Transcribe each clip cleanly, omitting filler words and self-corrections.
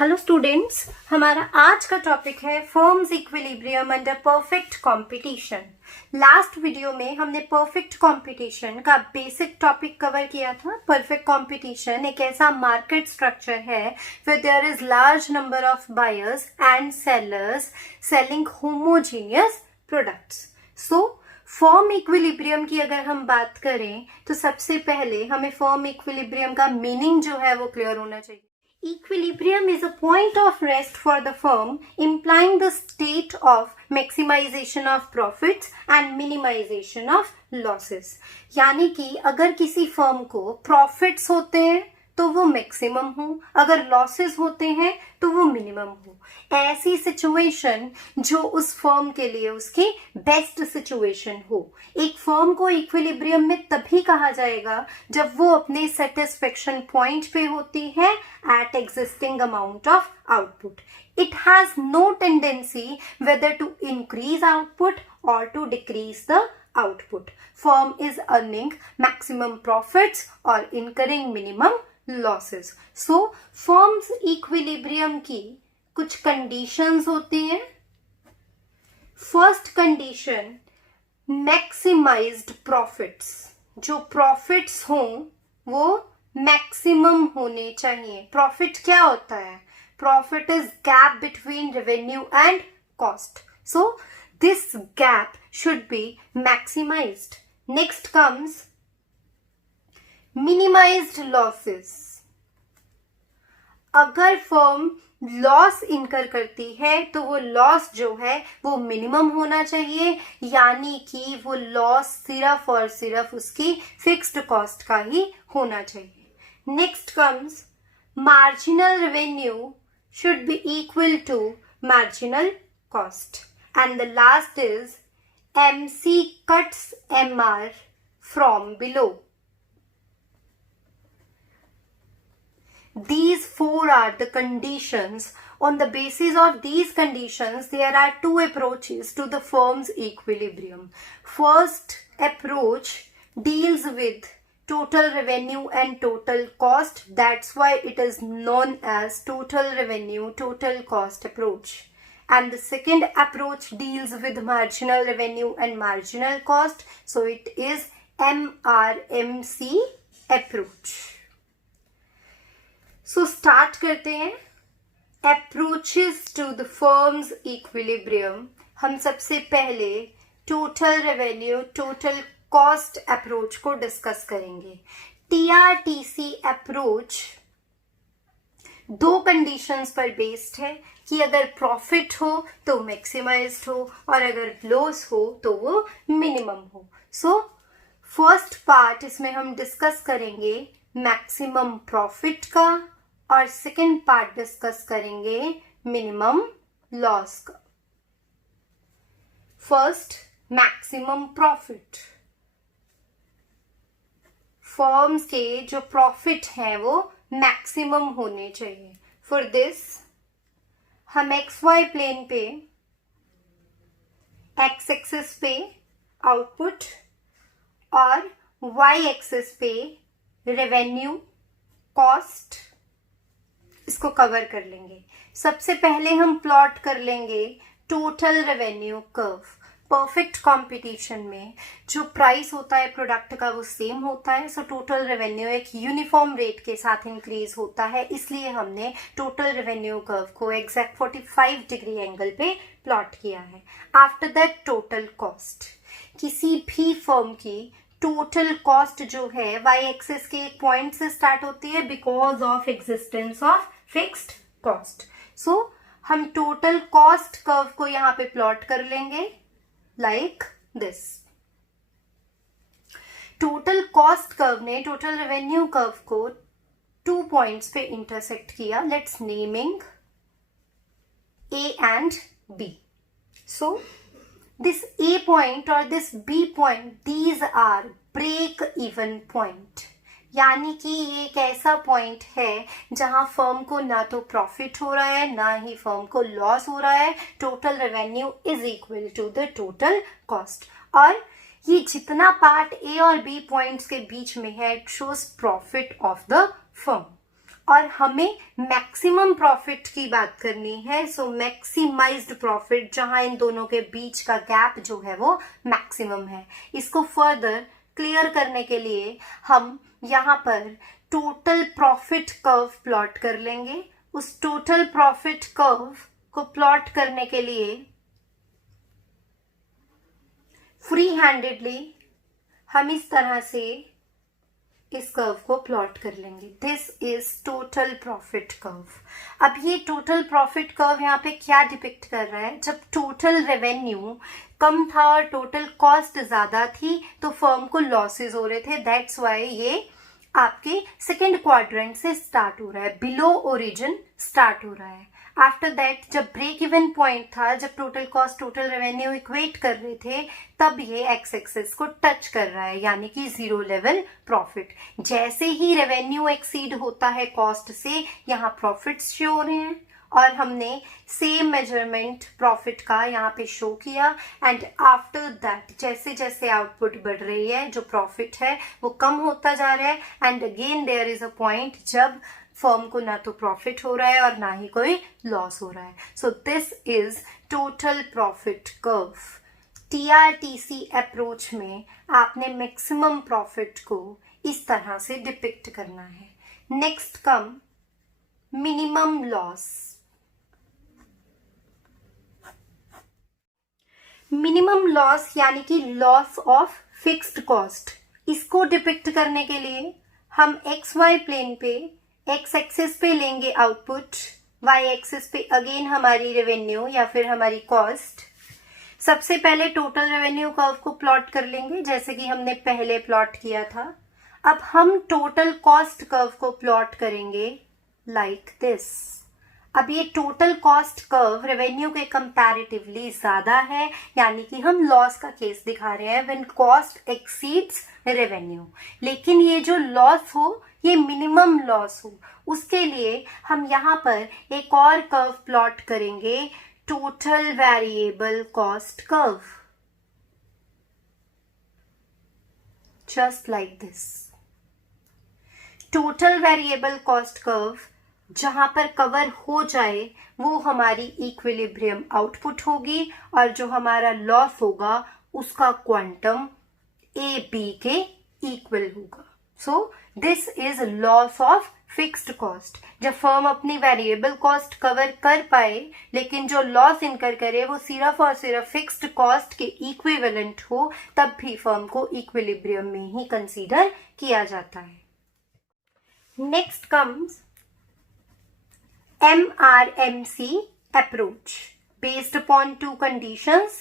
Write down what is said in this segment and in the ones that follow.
Hello students, हमारा आज का टॉपिक है firms equilibrium under perfect competition. Last video में हमने परफेक्ट कंपटीशन का बेसिक टॉपिक कवर किया था। परफेक्ट कंपटीशन एक ऐसा मार्केट स्ट्रक्चर है where there is large number of buyers and sellers selling homogeneous products. So form equilibrium की अगर हम बात करें तो सबसे पहले हमें फॉर्म इक्विलिब्रियम का मीनिंग जो है वो क्लियर होना चाहिए। Equilibrium is a point of rest for the firm, implying the state of maximization of profits and minimization of losses. यानी कि अगर किसी फर्म को प्रॉफिट्स होते हैं तो वो मैक्सिमम हो, अगर लॉसेस होते हैं तो वो मिनिमम हो। ऐसी सिचुएशन जो उस फर्म के लिए उसकी बेस्ट सिचुएशन हो। एक फर्म को इक्विलिब्रियम में तभी कहा जाएगा जब वो अपने सेटिस्फेक्शन पॉइंट पे होती है at existing amount of output. It has no tendency whether to increase output or to decrease the output. Firm is earning maximum profits or incurring minimum losses. So, firm's equilibrium की कुछ conditions होती हैं. First condition, maximized profits. जो profits हों वो maximum होने चाहिए। Profit क्या होता है? Profit is gap between revenue and cost, so this gap should be maximised. Next comes minimised losses. अगर फर्म लॉस इनकर करती है तो वो लॉस जो है वो मिनिमम होना चाहिए, यानी कि वो लॉस सिर्फ और सिर्फ उसकी फिक्स्ड कॉस्ट का ही होना चाहिए। Next comes marginal revenue should be equal to marginal cost. And the last is MC cuts MR from below. These four are the conditions. On the basis of these conditions, there are two approaches to the firm's equilibrium. First approach deals with total revenue and total cost. That's why it is known as total revenue, total cost approach. And the second approach deals with marginal revenue and marginal cost. So it is MRMC approach. So start करते हैं। Approaches to the firm's equilibrium. हम सबसे पहले total revenue, total cost approach को discuss करेंगे। टीआरटीसी approach दो conditions पर based है कि अगर प्रॉफिट हो तो मैक्सिमाइज्ड हो और अगर लॉस हो तो वो मिनिमम हो। सो फर्स्ट पार्ट इसमें हम डिस्कस करेंगे मैक्सिमम प्रॉफिट का और सेकंड पार्ट डिस्कस करेंगे मिनिमम लॉस का। First, maximum profit. फर्म्स के जो प्रॉफिट हैं वो मैक्सिमम होने चाहिए। फॉर दिस हम एक्स वाई प्लेन पे एक्स एक्सिस पे आउटपुट और वाई एक्सिस पे रेवेन्यू, कॉस्ट इसको कवर कर लेंगे। सबसे पहले हम प्लॉट कर लेंगे total revenue curve. Perfect competition में जो प्राइस होता है प्रोडक्ट का वो सेम होता है, सो टोटल रेवेन्यू एक यूनिफॉर्म रेट के साथ इंक्रीज होता है, इसलिए हमने टोटल रेवेन्यू कर्व को एग्जैक्ट 45 डिग्री एंगल पे प्लॉट किया है। After that total cost. किसी भी फर्म की टोटल कॉस्ट जो है वाई एक्सिस के एक पॉइंट से स्टार्ट होती है because of existence of fixed cost. So हम टोटल कॉस्ट कर्व को यहाँ पे प्लॉट कर लेंगे like this. Total cost curve ने टोटल रेवेन्यू कर्व को 2 पॉइंट्स पे इंटरसेक्ट किया। Let's naming A and B. So this A point or this B point, these are break even point. यानी कि ये एक ऐसा पॉइंट है जहां फर्म को ना तो प्रॉफिट हो रहा है ना ही फर्म को लॉस हो रहा है। Total revenue is equal to the total cost और ये जितना पार्ट ए और बी पॉइंट्स के बीच में है it shows profit of the firm. और हमें मैक्सिमम प्रॉफिट की बात करनी है। सो मैक्सिमाइज्ड प्रॉफिट, जहां इन दोनों के बीच का गैप जो है वो मैक्सिमम है। इसको फर्दर क्लियर करने के लिए हम यहाँ पर टोटल प्रॉफिट कर्व प्लॉट कर लेंगे। उस टोटल प्रॉफिट कर्व को प्लॉट करने के लिए फ्री हैंडेडली हम इस तरह से इस कर्व को प्लॉट कर लेंगे। This is total profit curve. अब ये टोटल प्रॉफिट कर्व यहाँ पे क्या डिपिक्ट कर रहा है? जब टोटल रेवेन्यू कम था और टोटल कॉस्ट ज्यादा थी तो फर्म को लॉसेस हो रहे थे। दैट्स वाई ये आपके सेकेंड क्वाड्रेंट से स्टार्ट हो रहा है, बिलो ओरिजिन स्टार्ट हो रहा है। आफ्टर दैट जब ब्रेक इवन पॉइंट था, जब total cost total revenue equate कर रहे थे, तब ये एक्स एक्सिस को टच कर रहा है, यानी कि जीरो लेवल प्रॉफिट। जैसे ही रेवेन्यू एक्सीड होता है कॉस्ट से, यहाँ प्रॉफिट्स शो हो रहे हैं और हमने सेम मेजरमेंट प्रॉफिट का यहाँ पे शो किया। एंड आफ्टर दैट जैसे जैसे आउटपुट बढ़ रही है, जो प्रॉफिट है वो कम होता जा रहा है। And again there is a point जब फर्म को ना तो प्रॉफिट हो रहा है और ना ही कोई लॉस हो रहा है। So this is total profit curve. TRTC approach में आपने मैक्सिमम प्रॉफिट को इस तरह से डिपिक्ट करना है। Next come minimum loss. Minimum loss यानी कि लॉस ऑफ फिक्स्ड कॉस्ट, इसको डिपिक्ट करने के लिए हम XY प्लेन पे एक्स एक्सिस पे लेंगे आउटपुट, वाई एक्सिस पे अगेन हमारी रेवेन्यू या फिर हमारी कॉस्ट। सबसे पहले टोटल रेवेन्यू कर्व को प्लॉट कर लेंगे जैसे कि हमने पहले प्लॉट किया था। अब हम टोटल कॉस्ट कर्व को प्लॉट करेंगे लाइक दिस। अब ये टोटल कॉस्ट कर्व रेवेन्यू के कंपैरेटिवली ज्यादा है, यानी कि हम लॉस का केस दिखा रहे हैं व्हेन कॉस्ट एक्सीड्स रेवेन्यू। लेकिन ये जो लॉस हो ये मिनिमम लॉस हो, उसके लिए हम यहाँ पर एक और कर्व प्लॉट करेंगे, total variable cost curve, just like this. Total variable cost curve जहां पर कवर हो जाए वो हमारी इक्विलिब्रियम आउटपुट होगी और जो हमारा लॉस होगा उसका क्वांटम ए बी के इक्वल होगा। So this is loss of fixed cost. जब फर्म अपनी वेरिएबल कॉस्ट कवर कर पाए लेकिन जो लॉस इनकर करे वो सिर्फ और सिर्फ फिक्स्ड कॉस्ट के इक्विवेलेंट हो, तब भी फर्म को इक्विलिब्रियम में ही कंसीडर किया जाता है। Next comes MRMC approach based upon two conditions,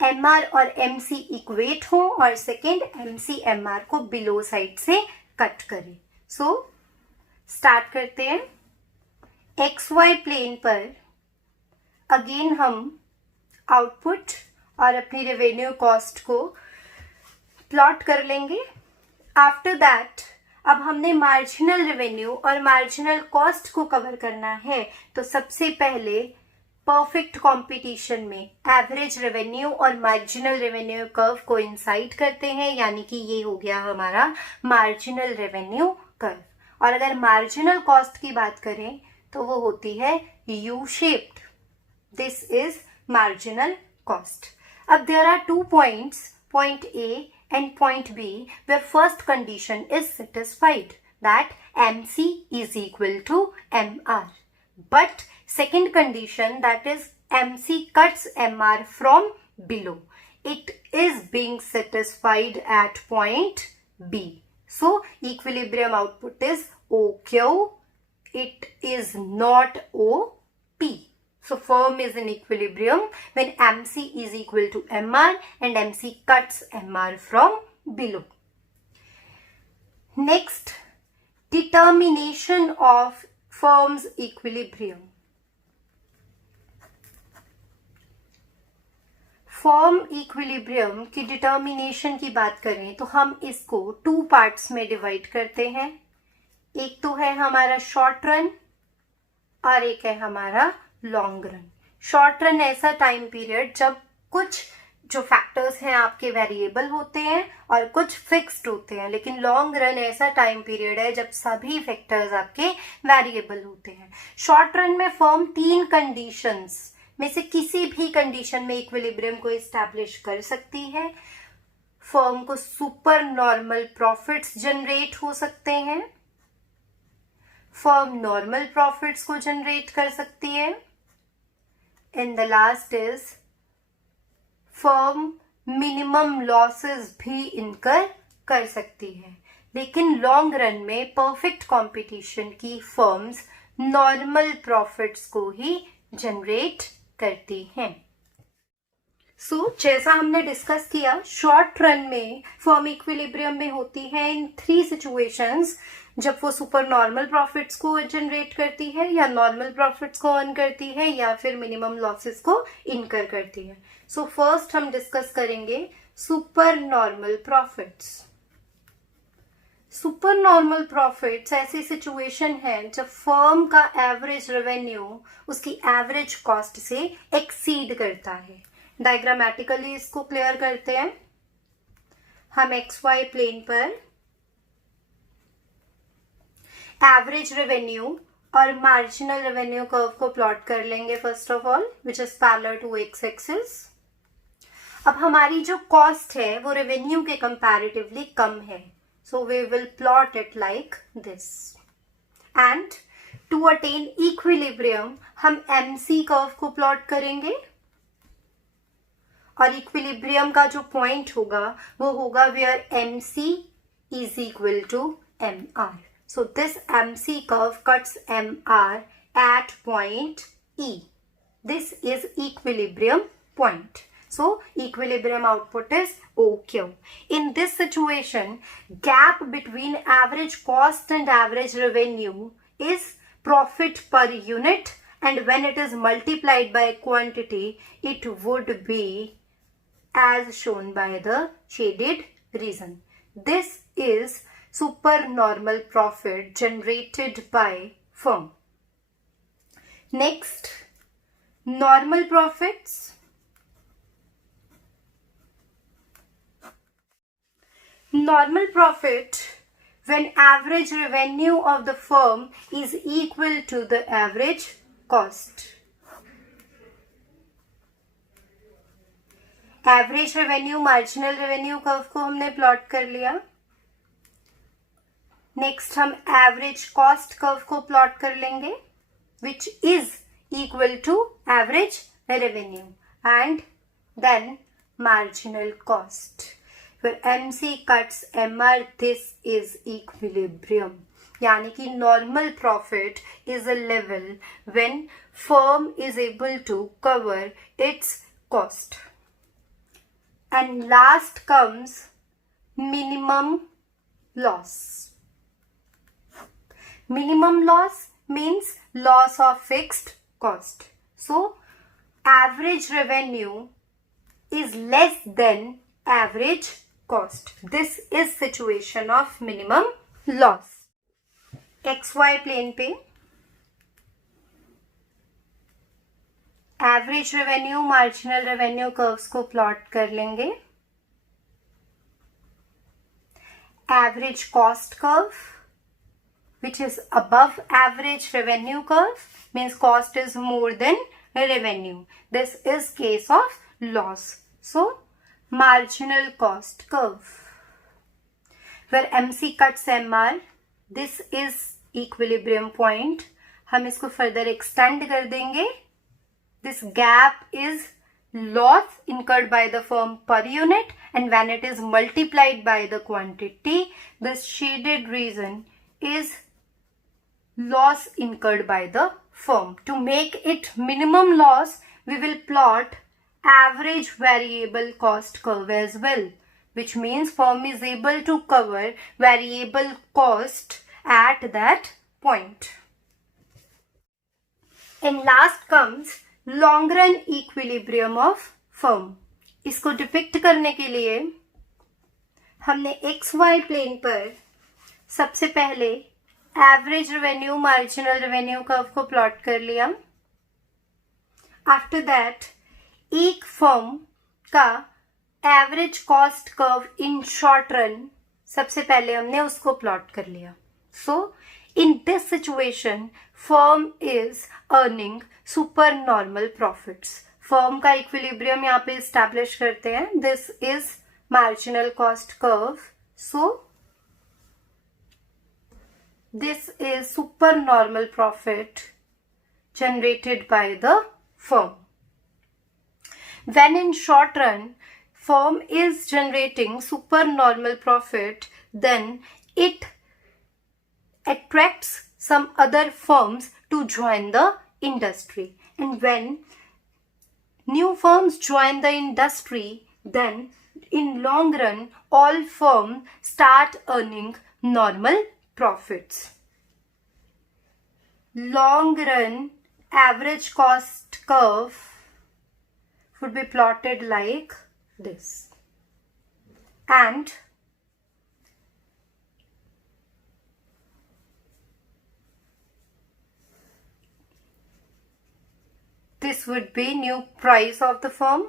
MR और MC इक्वेट हो और सेकेंड MC MR को बिलो साइड से कट करे। सो स्टार्ट करते हैं। XY प्लेन पर अगेन हम आउटपुट और अपनी रेवेन्यू कॉस्ट को प्लॉट कर लेंगे। आफ्टर दैट अब हमने मार्जिनल रेवेन्यू और मार्जिनल कॉस्ट को कवर करना है, तो सबसे पहले परफेक्ट कंपटीशन में एवरेज रेवेन्यू और मार्जिनल रेवेन्यू कर्व को इंसाइड करते हैं, यानी कि ये हो गया हमारा मार्जिनल रेवेन्यू कर्व। और अगर मार्जिनल कॉस्ट की बात करें तो वो होती है U shaped. This is marginal cost. अब there are 2 points, point A and point B, where first condition is satisfied, that MC is equal to MR. But second condition, that is MC cuts MR from below, it is being satisfied at point B. So equilibrium output is OQ, it is not OP. So firm is in equilibrium when MC is equal to MR and MC cuts MR from below. Next, determination of firm's equilibrium. Form equilibrium की determination की बात करें तो हम इसको 2 parts में divide करते हैं। एक तो है हमारा शॉर्ट रन और एक है हमारा लॉन्ग रन। शॉर्ट रन ऐसा टाइम पीरियड जब कुछ जो फैक्टर्स हैं आपके वेरिएबल होते हैं और कुछ फिक्स्ड होते हैं, लेकिन लॉन्ग रन ऐसा टाइम पीरियड है जब सभी फैक्टर्स आपके वेरिएबल होते हैं। शॉर्ट रन में फर्म 3 कंडीशंस में से किसी भी कंडीशन में इक्विलिब्रियम को एस्टैब्लिश कर सकती है। फर्म को सुपर नॉर्मल प्रॉफिट्स जनरेट हो सकते हैं, फर्म नॉर्मल प्रॉफिट्स को जनरेट कर सकती है, and the last is firm minimum losses भी इनकर कर सकती है। लेकिन लॉन्ग रन में परफेक्ट कंपटीशन की फर्म्स नॉर्मल प्रॉफिट्स को ही जनरेट करती हैं। जैसा हमने डिस्कस किया, शॉर्ट रन में फर्म इक्विलिब्रियम में होती है इन 3 सिचुएशंस, जब वो सुपर नॉर्मल प्रॉफिट्स को जनरेट करती है या नॉर्मल प्रॉफिट्स को अर्न करती है या फिर मिनिमम लॉसेस को इनकर करती है। फर्स्ट हम डिस्कस करेंगे super normal profits. Super normal profits ऐसी सिचुएशन है जब फर्म का एवरेज रेवेन्यू उसकी एवरेज कॉस्ट से एक्सीड करता है। डायग्रामेटिकली इसको क्लियर करते हैं। हम XY प्लेन पर एवरेज रेवेन्यू और मार्जिनल रेवेन्यू कर्व को प्लॉट कर लेंगे first of all, which is parallel to X axis. अब हमारी जो कॉस्ट है वो रेवेन्यू के कंपैरेटिवली कम है, so we will plot it like this, and to attain equilibrium हम MC कर्व को प्लॉट करेंगे और इक्विलिब्रियम का जो पॉइंट होगा वो होगा where MC is equal to MR. So this MC curve cuts MR at point E. This is equilibrium point. So equilibrium output is OQ. In this situation, gap between average cost and average revenue is profit per unit, and when it is multiplied by quantity, it would be as shown by the shaded region. This is supernormal profit generated by firm. Next, normal profits. Normal profit when average revenue of the firm is equal to the average cost. Average revenue marginal revenue curve को हमने plot कर लिया। Next हम average cost curve को plot कर लेंगे, which is equal to average revenue and then marginal cost. फिर MC cuts MR, this is equilibrium, यानी कि normal profit is a level when firm is able to cover its cost. And last comes minimum loss. Minimum loss means loss of fixed cost. So average revenue is less than average cost. This is situation of minimum loss. XY plane पे average revenue marginal revenue curves को plot कर लेंगे। Average cost curve which is above average revenue curve means cost is more than revenue, this is case of loss. So marginal cost curve where MC cuts MR, this is equilibrium point। हम इसको further extend कर देंगे। This gap is loss incurred by the firm per unit, and when it is multiplied by the quantity, this shaded region is loss incurred by the firm. To make it minimum loss, we will plot average variable cost curve as well, which means firm is able to cover variable cost at that point. And last comes long run equilibrium of firm. इसको depict करने के लिए हमने XY plane पर सबसे पहले average revenue marginal revenue curve को plot कर लिया। आफ्टर दैट एक फर्म का average cost curve in short run, सबसे पहले हमने उसको प्लॉट कर लिया. So in this situation firm is earning super normal profits. Firm का इक्विलिब्रियम यहाँ पे इस्टेब्लिश करते हैं. This is marginal cost curve. So this is supernormal profit generated by the firm. When in short run firm is generating supernormal profit, then it attracts some other firms to join the industry, and when new firms join the industry, then in long run all firms start earning normal profits. Long run average cost curve would be plotted like this, and this would be new price of the firm,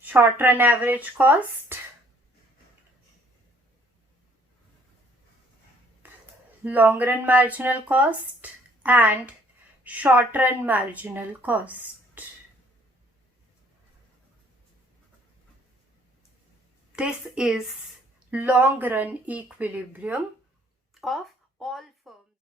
short run average cost, long run marginal cost, and short run marginal cost. This is long run equilibrium of